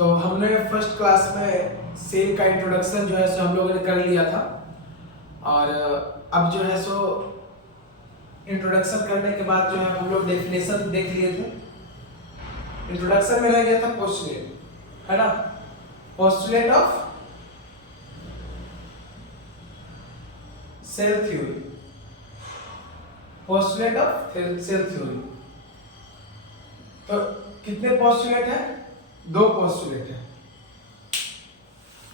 तो हमने first class में सेल का इंट्रोडक्शन जो है सो हम लोगों ने कर लिया था और अब जो है सो इंट्रोडक्शन करने के बाद जो है हम लोग डेफिनेशन देख लिए थे। इंट्रोडक्शन में रह गया था पोस्टुलेट, है ना, postulate of cell theory, postulate of cell theory. तो कितने पोस्टुलेट है? दो पोस्टुलेट है।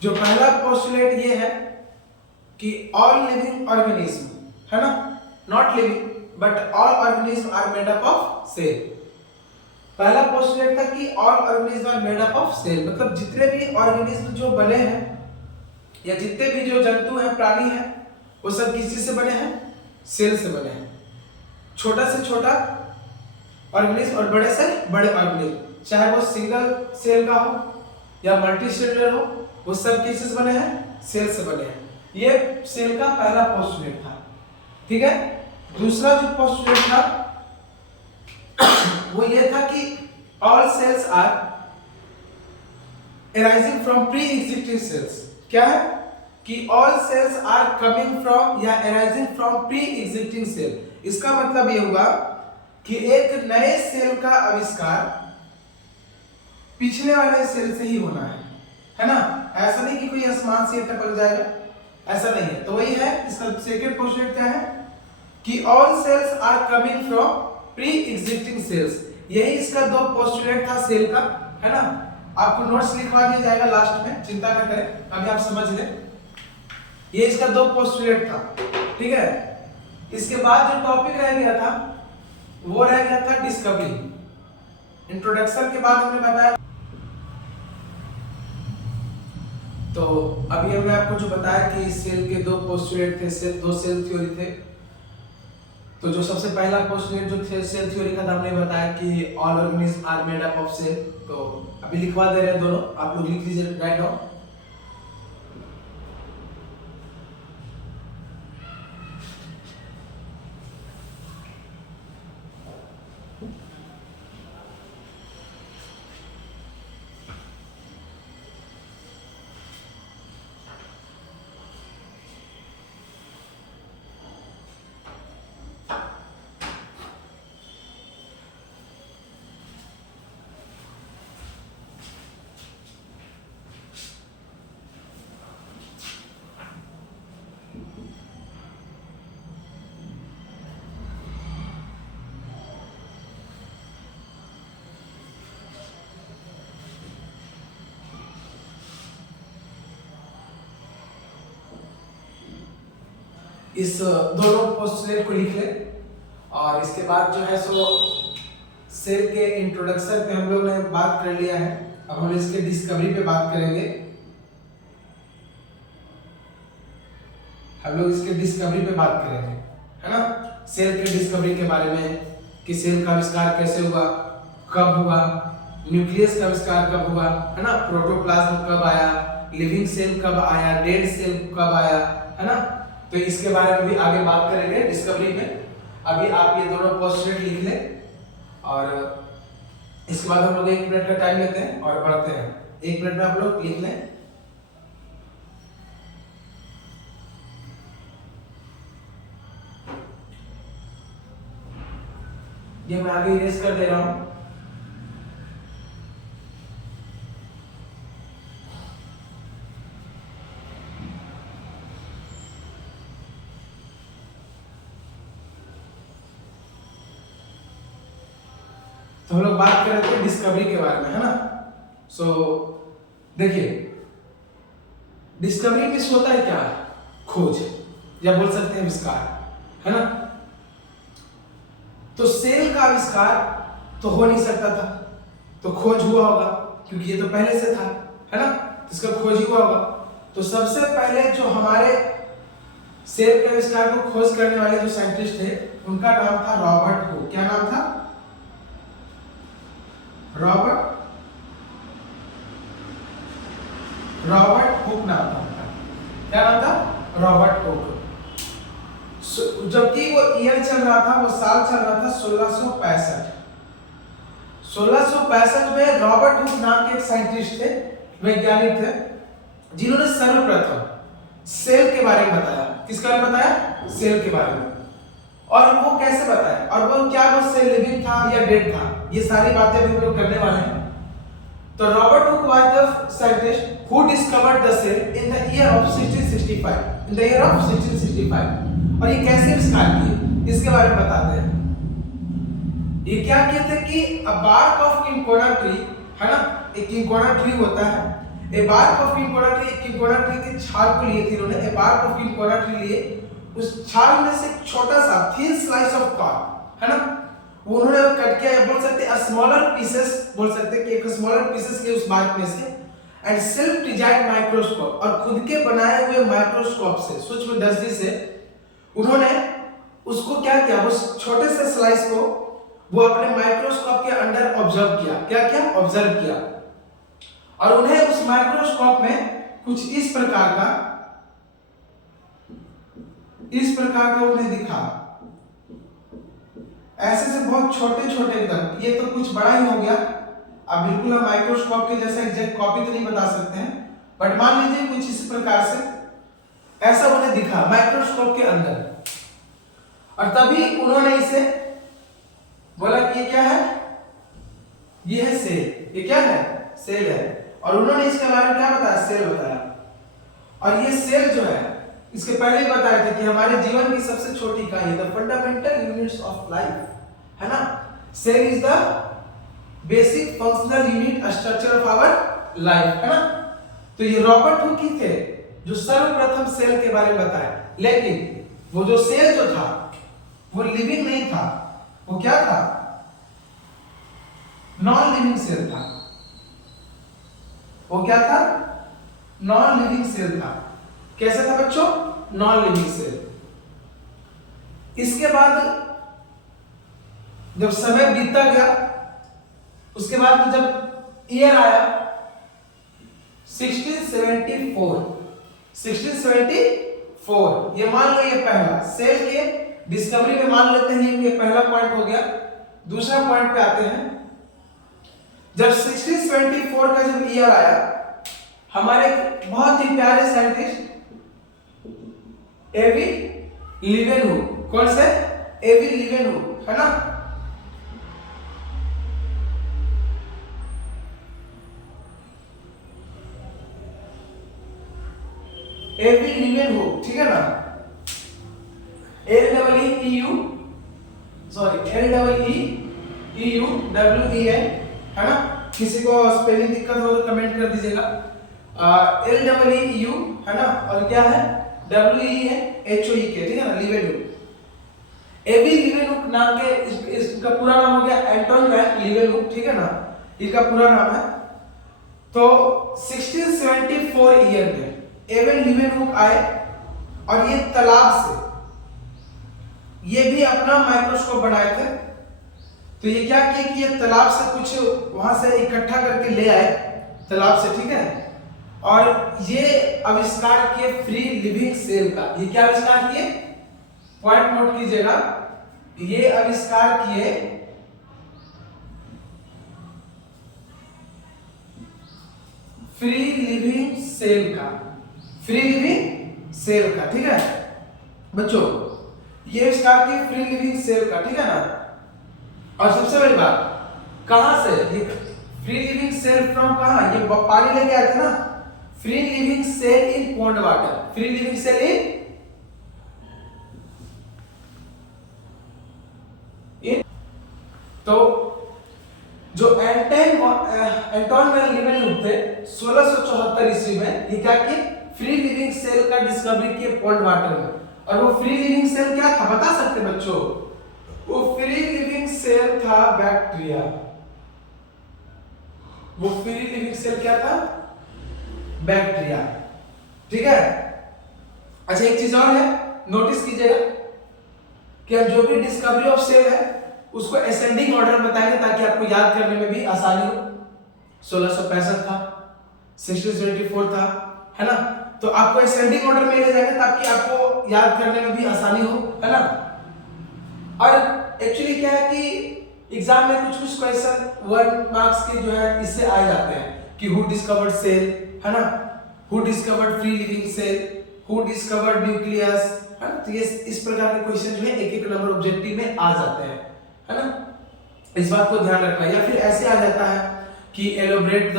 जो पहला पोस्टुलेट ये है कि ऑल लिविंग ऑर्गेनिज्म, है ना, not living but all organism are made up of cell. पहला पोस्टुलेट था कि all organism are made up of cell, मतलब जितने भी ऑर्गेनिज्म जो बने हैं या जितने भी जो जंतु हैं, प्राणी हैं, वो सब किस चीज से बने हैं? सेल से बने हैं। छोटा से छोटा ऑर्गेनिज्म और बड़े से बड़े ऑर्गेनिज्म, चाहे वो सिंगल सेल का हो या मल्टी सेलुलर हो, वो सब किस से बने हैं? सेल से बने हैं। ये सेल का पहला पोस्टुलेट था, ठीक है। दूसरा जो पोस्टुलेट था वो ये था कि all cells are arising from pre existing cells. क्या है कि all cells are coming from या arising from pre existing cell. इसका मतलब ये हुआ कि एक नए सेल का आविष्कार पिछले वाले सेल से ही होना है ना। ऐसा नहीं कि कोई आसमान से टपक जाएगा, ऐसा नहीं है। तो वही है इसका सेकंड पोस्टुलेट क्या है कि all cells are coming from pre existing cells. यही इसका दो पोस्टुलेट था सेल का, है ना। आपको नोट्स लिखवा दिया जाएगा लास्ट में, चिंता न करें, अभी आप समझ लें। ये इसका दो पोस्टुलेट था, ठीक है। इसके बाद जो टॉपिक रह गया था वो रह गया था डिस्कवरी। इंट्रोडक्शन के बाद हमने बताया, तो अभी हमने आपको जो बताया कि सेल के दो पोस्टुलेट थे, दो सेल थ्योरी थे। तो जो सबसे पहला पोस्टुलेट जो थे सेल थ्योरी का था, हमने बताया कि all organism are made up of cell. तो अभी लिखवा दे रहे हैं दोनों, आप लोग लिख लीजिए राइट डाउन। इस दोनों पोस्टुलेट को लिख ले और इसके बाद जो है सो सेल के इंट्रोडक्शन पे हम लोग ने बात कर लिया है। अब हम इसके डिस्कवरी पे बात करेंगे। हम लोग इसके डिस्कवरी पे बात करेंगे, है ना। सेल के डिस्कवरी के बारे में कि सेल का आविष्कार कैसे हुआ, कब हुआ, न्यूक्लियस का आविष्कार कब हुआ, है ना, प्रोटोप्लाज्म कब आया, लिविंग सेल कब आया, डेड सेल कब आया, है ना। तो इसके बारे में भी आगे बात करेंगे डिस्कवरी में। अभी आप ये दोनों पोस्टुलेट लिख लें और इसके बाद हम लोग 1 मिनट का टाइम लेते हैं और पढ़ते हैं। 1 मिनट में आप लोग लिख लें। ये मैं आगे इरेज कर दे रहा हूं। तो हम लोग बात कर रहे थे डिस्कवरी के बारे में, है ना। सो देखिए, डिस्कवरी मींस होता है क्या? खोज, या बोल सकते हैं आविष्कार, है ना। तो सेल का आविष्कार तो हो नहीं सकता था, तो खोज हुआ होगा, क्योंकि ये तो पहले से था, है ना, इसका खोज ही हुआ होगा। तो सबसे पहले जो हमारे सेल के आविष्कार को खोज करने वाले जो साइंटिस्ट थे, उनका नाम था रॉबर्ट हुक। क्या नाम था? रॉबर्ट हुक नाम था उनका। क्या नाम था? Robert Hooke. जबकि वो ईयर चल रहा था, वो साल चल रहा था 1665। 1665 में रॉबर्ट हुक नाम के एक साइंटिस्ट थे, वैज्ञानिक थे, जिन्होंने सर्वप्रथम सेल के बारे में बताया। किसके बारे में बताया? सेल के बारे में। और वो कैसे बताया, और वो क्या वो सेल लिविंग था या डेड था, ये सारी बातें भी हम लोग करने वाले हैं। तो Robert Hooke was the scientist who discovered the cell in the year of 1665, in the year of 1665। और ये कैसे आविष्कार किए इसके बारे में बताते हैं। ये क्या किए थे कि अ बार्क ऑफ किंकोना ट्री, है ना, एक किंकोना ट्री होता है, ए बार्क ऑफ किंकोना ट्री, एक किंकोना ट्री के छाल को लिए थे इन्होंने, ए बार्क ऑफ किंकोना ट्री लिए, उस छाल में से एक छोटा सा थिन स्लाइस ऑफ कॉर्न, है ना, वो उन्होंने कट किया, बोल सकते हैं स्मॉलर पीसेस, बोल सकते हैं कि एक स्मॉलर पीसेस लिए उस बार्क में से, एंड सेल्फ डिजाइन माइक्रोस्कोप, और खुद के बनाए हुए माइक्रोस्कोप से, सूक्ष्मदर्शी से उन्होंने उसको क्या किया, उस छोटे से स्लाइस को वो अपने माइक्रोस्कोप के अंदर ऑब्जर्व किया। क्या किया? ऑब्जर्व किया। और उन्हें उस माइक्रोस्कोप में कुछ इस प्रकार का उन्हें दिखा, ऐसे से बहुत छोटे छोटे एकदम, ये तो कुछ बड़ा ही हो गया। अब बिल्कुल हम माइक्रोस्कोप के जैसा एग्जैक्ट कॉपी तो नहीं बता सकते हैं, बट मान लीजिए कुछ इस प्रकार से ऐसा उन्हें दिखा माइक्रोस्कोप के अंदर। और तभी उन्होंने इसे बोला कि ये क्या है? ये है सेल। ये क्या है? सेल है। और उन्होंने इसके बारे में क्या बताया? सेल बताया। और ये सेल जो है, इसके पहले ही बताया था कि हमारे जीवन की सबसे छोटी इकाई है, the fundamental units of life, है ना। Cell is the basic functional unit structure of our life, है ना। तो ये रॉबर्ट हुक ही थे जो सर्वप्रथम सेल के बारे में बताया। लेकिन वो जो सेल जो था वो लिविंग नहीं था, वो क्या था? नॉन लिविंग सेल था। वो क्या था? नॉन लिविंग सेल था। कैसे था बच्चों? Non living cell. इसके बाद जब समय बीतता गया, उसके बाद जब ईयर आया 1674, ये मान लो ये पहला सेल के डिस्कवरी में मान लेते हैं, ये पहला पॉइंट हो गया। दूसरा पॉइंट पे आते हैं। जब 1674 का जब ईयर आया, हमारे बहुत ही प्यारे साइंटिस्ट एवी लीवेनहुक, कौन से? एवी लीवेनहुक, है ना। एवी लीवेनहुक, ठीक है ना। LEEUWEN, है ना। किसी को स्पेलिंग दिक्कत हो तो कमेंट कर दीजिएगा। LEEU, है ना, और क्या है? WENHOEK, ठीक है ना, लीवेनहुक। एवी लीवेनहुक नाम के इसका पूरा नाम हो गया एंटोन वैन लीवेनहुक, ठीक है ना, इसका पूरा नाम है। तो 1674 ईयर में एवी लीवेनहुक आए, और ये तालाब से ये भी अपना माइक्रोस्कोप बनाए थे। तो ये क्या किए कि ये तालाब से कुछ वहां से इकट्ठा करके ले आए तालाब से, ठीक है। और ये आविष्कार किए फ्री लिविंग सेल का। ये क्या आविष्कार किए? पॉइंट नोट कीजिएगा। ये आविष्कार किए फ्री लिविंग सेल का, फ्री लिविंग सेल का, ठीक है बच्चों। ये आविष्कार किए फ्री लिविंग सेल का, ठीक है ना। और सबसे बड़ी बात, कहां से ये फ्री लिविंग सेल फ्रॉम? कहां? ये पानी लेके आए थे ना। Free living cell in pond water, free living cell in. तो जो एंटोन वैन लीवेनहुक थे 1674 ईस्वी में, ये क्या किए? फ्री लिविंग सेल का डिस्कवरी किए पॉन्ड वाटर में। और वो फ्री लिविंग सेल क्या था बता सकते बच्चों? वो फ्री लिविंग सेल था बैक्टीरिया। वो फ्री लिविंग सेल क्या था? बैक्टीरिया, ठीक है। अच्छा एक चीज और है, नोटिस कीजिएगा कि हम जो भी डिस्कवरी ऑफ सेल है उसको असेंडिंग ऑर्डर बताएंगे ताकि आपको याद करने में भी आसानी हो। 1665 था, 1674 था, है ना। तो आपको असेंडिंग ऑर्डर में ले जाएंगे ताकि आपको याद करने में भी आसानी हो, है ना। और एक्चुअली क्या है कि एग्जाम में कुछ कुछ क्वेश्चन 1 मार्क्स के जो है इससे आ जाते हैं कि हु डिस्कवर्ड सेल, है ना, who discovered free living cell, who discovered nucleus, है ना। तो ये इस प्रकार के क्वेश्चन जो है एक एक नंबर ऑब्जेक्टिव में आ जाते हैं, है ना। इस बात को ध्यान रखना। या फिर ऐसे आ जाता है कि elaborate the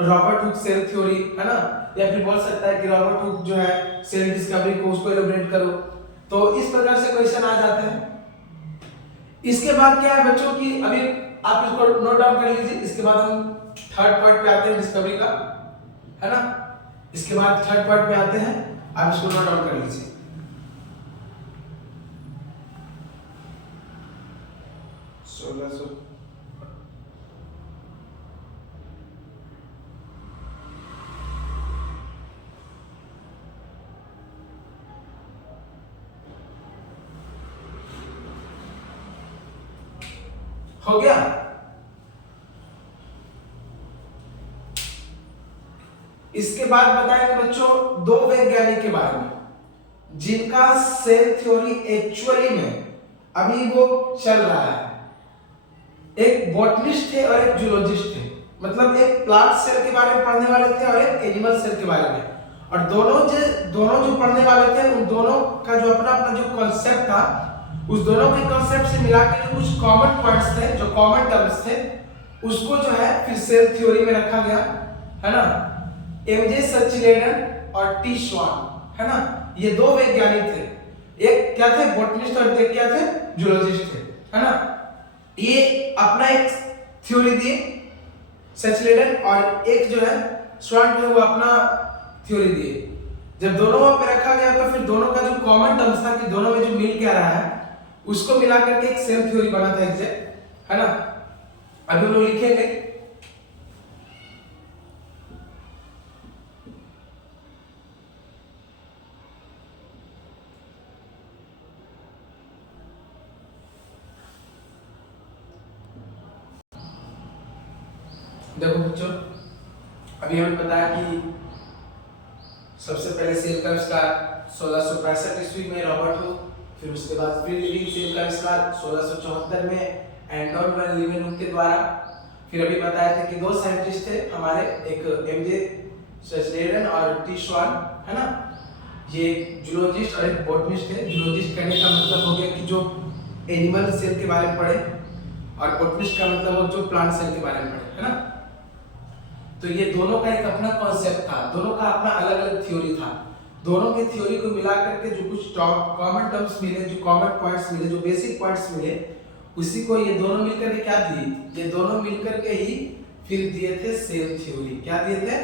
Robert Hooke cell theory, है ना, या फिर बोल सकता है कि रॉबर्ट हुक जो है सेल डिस्कवरी को उसको एलोबरेट करो। तो इस प्रकार से क्वेश्चन आ जाते हैं। इसके बाद क्या है बच्चों की, अभी आप इसको नोट डाउन कर लीजिए। इसके बाद हम थर्ड पॉइंट पे आते हैं डिस्कवरी का, है ना। इसके बाद थर्ड पॉइंट पे आते हैं, आप इसको नोट डाउन कर लीजिए। 1600 हो गया। इसके बाद बताएंगे बच्चों दो वैज्ञानिक के बारे में जिनका सेल थ्योरी एक्चुअली में अभी वो चल रहा है। एक बॉटनिस्ट थे और एक जूलॉजिस्ट थे, मतलब एक प्लांट सेल के बारे में पढ़ने वाले थे और एक एनिमल सेल के बारे में। और दोनों जो पढ़ने वाले थे उन दोनों का जो अपना अपना जो कॉन्सेप्ट था, उस दोनों के कॉन्सेप्ट से मिला के जो कुछ कॉमन पॉइंट्स थे, जो कॉमन टर्म्स थे, उसको जो है फिर सेल थ्योरी में रखा गया, है ना। एमजे सर्चिलेडन और टी श्वान, है ना, ये दो वैज्ञानिक थे। एक क्या थे, बॉटनिस्ट, और एक क्या थे, जूलॉजिस्ट थे, है ना। ये अपना एक थ्योरी दिए सर्चिलेडन, और एक जो है श्वान जो है वो अपना थ्योरी दिए। जब दोनों वहां पे रखा गया तो फिर दोनों का जो कॉमन टर्म्स था कि दोनों में जो मिल क्या रहा है उसको मिला करके एक सेल थ्योरी बना था एग्जैक्ट, है ना। अभी हम लोग लिखेंगे देखो बच्चों, अभी हमें पता है कि सबसे पहले सेल का आविष्कार 1665 ईस्वी में रॉबर्ट हुक, फिर उसके बाद फ्री लिविंग सेल का आविष्कार 1674 में एंटोन वैन लीeuwenhoek के द्वारा। फिर अभी बताया था कि दो साइंटिस्ट थे हमारे, एक एमजे सर्चिलेडन और टी श्वान, है ना। ये जूलॉजिस्ट और एक बॉटनिस्ट थे। जूलॉजिस्ट कहने का मतलब हो गया कि जो एनिमल सेल के बारे में पढ़े, और बॉटनिस्ट का मतलब हो जो प्लांट सेल के बारे में पढ़े, है ना। तो ये दोनों का एक अपना कॉन्सेप्ट था, दोनों का अपना अलग अलग थ्योरी था। दोनों की थ्योरी को मिला करके जो कुछ कॉमन टर्म्स मिले, जो कॉमन पॉइंट्स मिले, जो बेसिक पॉइंट्स मिले, उसी को ये दोनों मिलकर के क्या दिए, ये दोनों मिलकर के ही फिर दिए थे सेल थ्योरी। क्या दिए थे,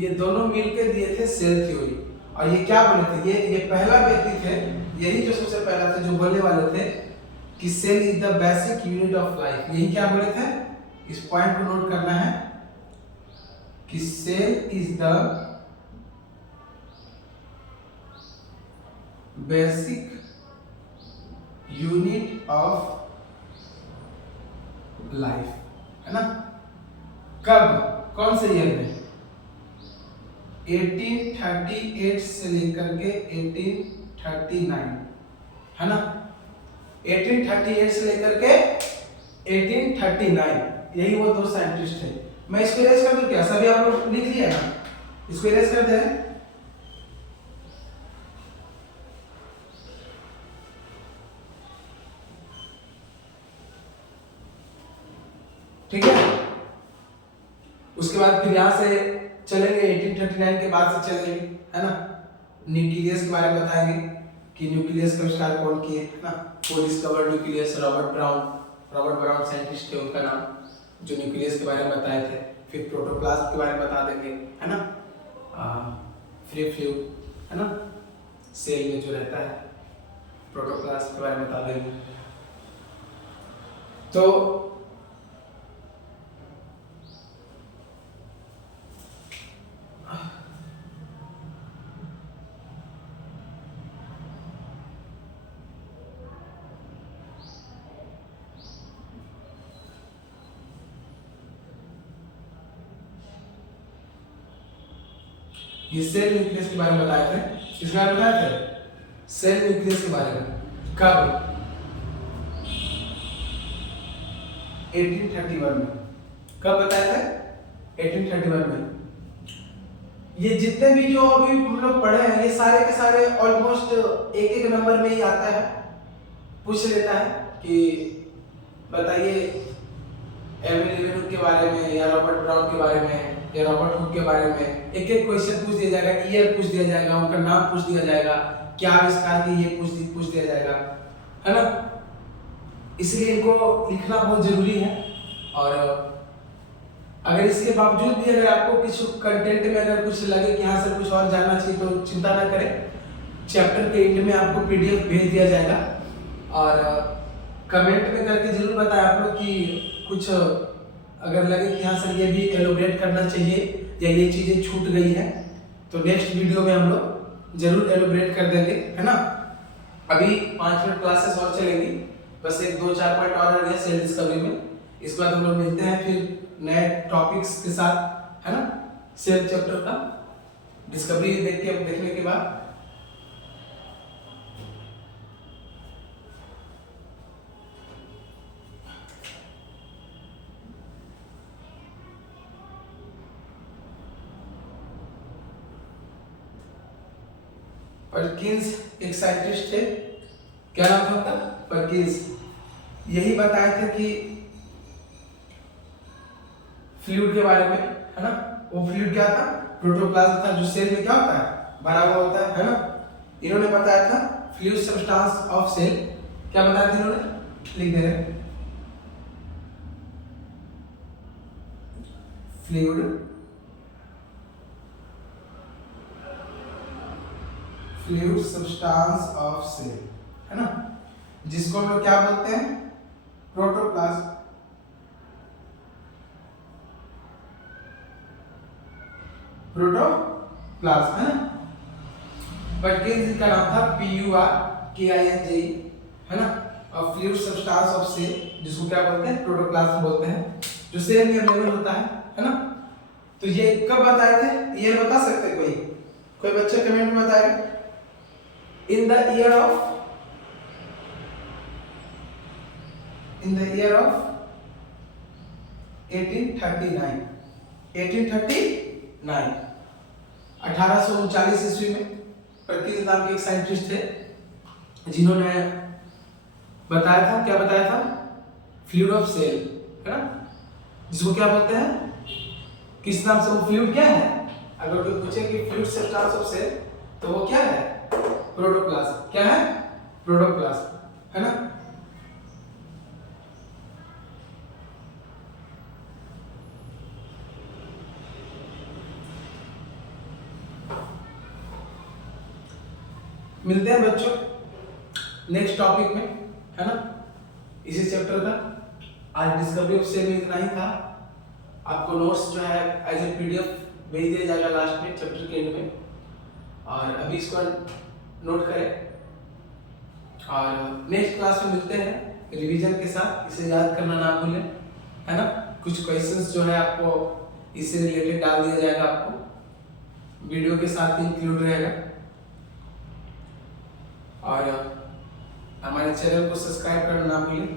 ये दोनों मिलकर दिए थे सेल थ्योरी। और ये क्या बोले थे, ये पहला व्यक्ति थे, यही जो सबसे पहला थे जो बोलने वाले थे कि cell is the basic unit of life. यही क्या बोले थे, इस पॉइंट को नोट करना है कि cell is the basic unit of life, है ना। कब, कौन से ईयर में, 1838 से लेकर के 1839, है ना। 1838 से लेकर के 1839, यही वो दो साइंटिस्ट थे। मैं इसको इरेज कर दूं क्या, सभी आप लोग लिख लिया ना, इसको इरेज कर दे। ठीक है। उसके बाद फिर यहां से चलेंगे 1839 के बाद से चलेंगे, है ना। न्यूक्लियस के बारे में बताएंगे कि न्यूक्लियस का आविष्कार कौन किए, है ना। को discovered nucleus, Robert brown scientist थे उनका नाम, जो न्यूक्लियस के बारे में बताए थे। फिर प्रोटोप्लाज्म के बारे में बता देंगे, है ना। फ्री फ्लूइड, है ना, सेल में जो रहता है, प्रोटोप्लाज्म के बारे में बता देंगे। तो ये सेल न्यूक्लियस के बारे में बताए थे। इसके बारे में बताया था सेल न्यूक्लियस के बारे में। कब, 1831 में। कब बताया था? 1831 में। ये जितने भी जो अभी हम लोग पढ़े हैं ये सारे के सारे ऑलमोस्ट एक एक नंबर में ही आता है। पूछ लेता है कि बताइए एमिली लेविन के बारे में या रॉबर्ट ब्राउन के बारे में या रॉबर्ट हुक के बारे में। एक एक क्वेश्चन पूछ दिया जाएगा, ईयर पूछ दिया जाएगा, उनका नाम पूछ दिया जाएगा, क्या आविष्कार किए ये पूछ दिया जाएगा, है ना। इसलिए इनको लिखना बहुत जरूरी है। और अगर इसके बावजूद भी अगर आपको कुछ कंटेंट में अगर कुछ लगे कि हाँ सर कुछ और जानना चाहिए तो चिंता ना करें, चैप्टर के एंड में आपको पीडीएफ भेज दिया जाएगा। और कमेंट में करके जरूर बताएं आप लोग कि कुछ अगर लगे कि हाँ सर ये भी एलोबरेट करना चाहिए या ये चीज़ें छूट गई है तो नेक्स्ट वीडियो में हम लोग जरूर एलोबरेट कर देंगे, है ना। अभी 5 मिनट क्लासेस और चलेंगी, बस 1-2-4 पॉइंट और रह गया सेल डिस्कवरी में। इसके बाद हम लोग मिलते हैं फिर नए टॉपिक्स के साथ, है ना। सेल चैप्टर का डिस्कवरी देखने के बाद पर्किंस एक साइंटिस्ट थे, क्या नाम था उनका? पर्किंस। यही बताए थे कि फ्लूइड के बारे में, है ना। वो फ्लूइड क्या था? प्रोटोप्लाज्म था, जो सेल में क्या होता है? भरा हुआ होता है ना। इन्होंने बताया था फ्लूइड सब्सटेंस ऑफ सेल। क्या बताया था इन्होंने? लिख दे रहे हैं फ्लूइड सब्सटेंस ऑफ सेल, है ना, जिसको हम लोग क्या बोलते हैं? प्रोटोप्लाज्म। प्रोटोप्लाज्म, है ना। पर्किंस का नाम था PURKINSE, है ना। और फ्लूइड सब्सटेंस ऑफ सेल जिसको क्या बोलते हैं? प्रोटोप्लाज्म बोलते हैं, जो सेल में अवेलेबल होता है ना। तो ये कब बताए थे? ये बता सकते कोई बच्चा कमेंट में बताएगा। in the year of 1839 1839 ईस्वी में पर्किंस नाम के एक साइंटिस्ट थे जिन्होंने बताया था, क्या बताया था? फ्लूइड ऑफ सेल, है ना, जिसको क्या बोलते हैं? किस नाम से? वो फ्लूइड क्या है? अगर कोई पूछे कि फ्लूइड सब्सटेंस ऑफ सेल तो वो क्या है? प्रोटोप्लाज्म। क्या है? प्रोटोप्लाज्म, है ना। मिलते हैं बच्चों नेक्स्ट टॉपिक में, है ना, इसी चैप्टर का। आज डिस्कवरी ऑफ सेल में इतना ही था। आपको नोट्स जो है एज ए PDF भेज दिया जाएगा लास्ट में, चैप्टर के एंड में। और अभी इसको नोट करें और नेक्स्ट क्लास में मिलते हैं रिवीजन के साथ। इसे याद करना ना भूलें, है ना। कुछ क्वेश्चंस जो है आपको इससे रिलेटेड डाल दिया जाएगा, आपको वीडियो के साथ ही इंक्लूड रहेगा। और हमारे चैनल को सब्सक्राइब करना ना भूलें।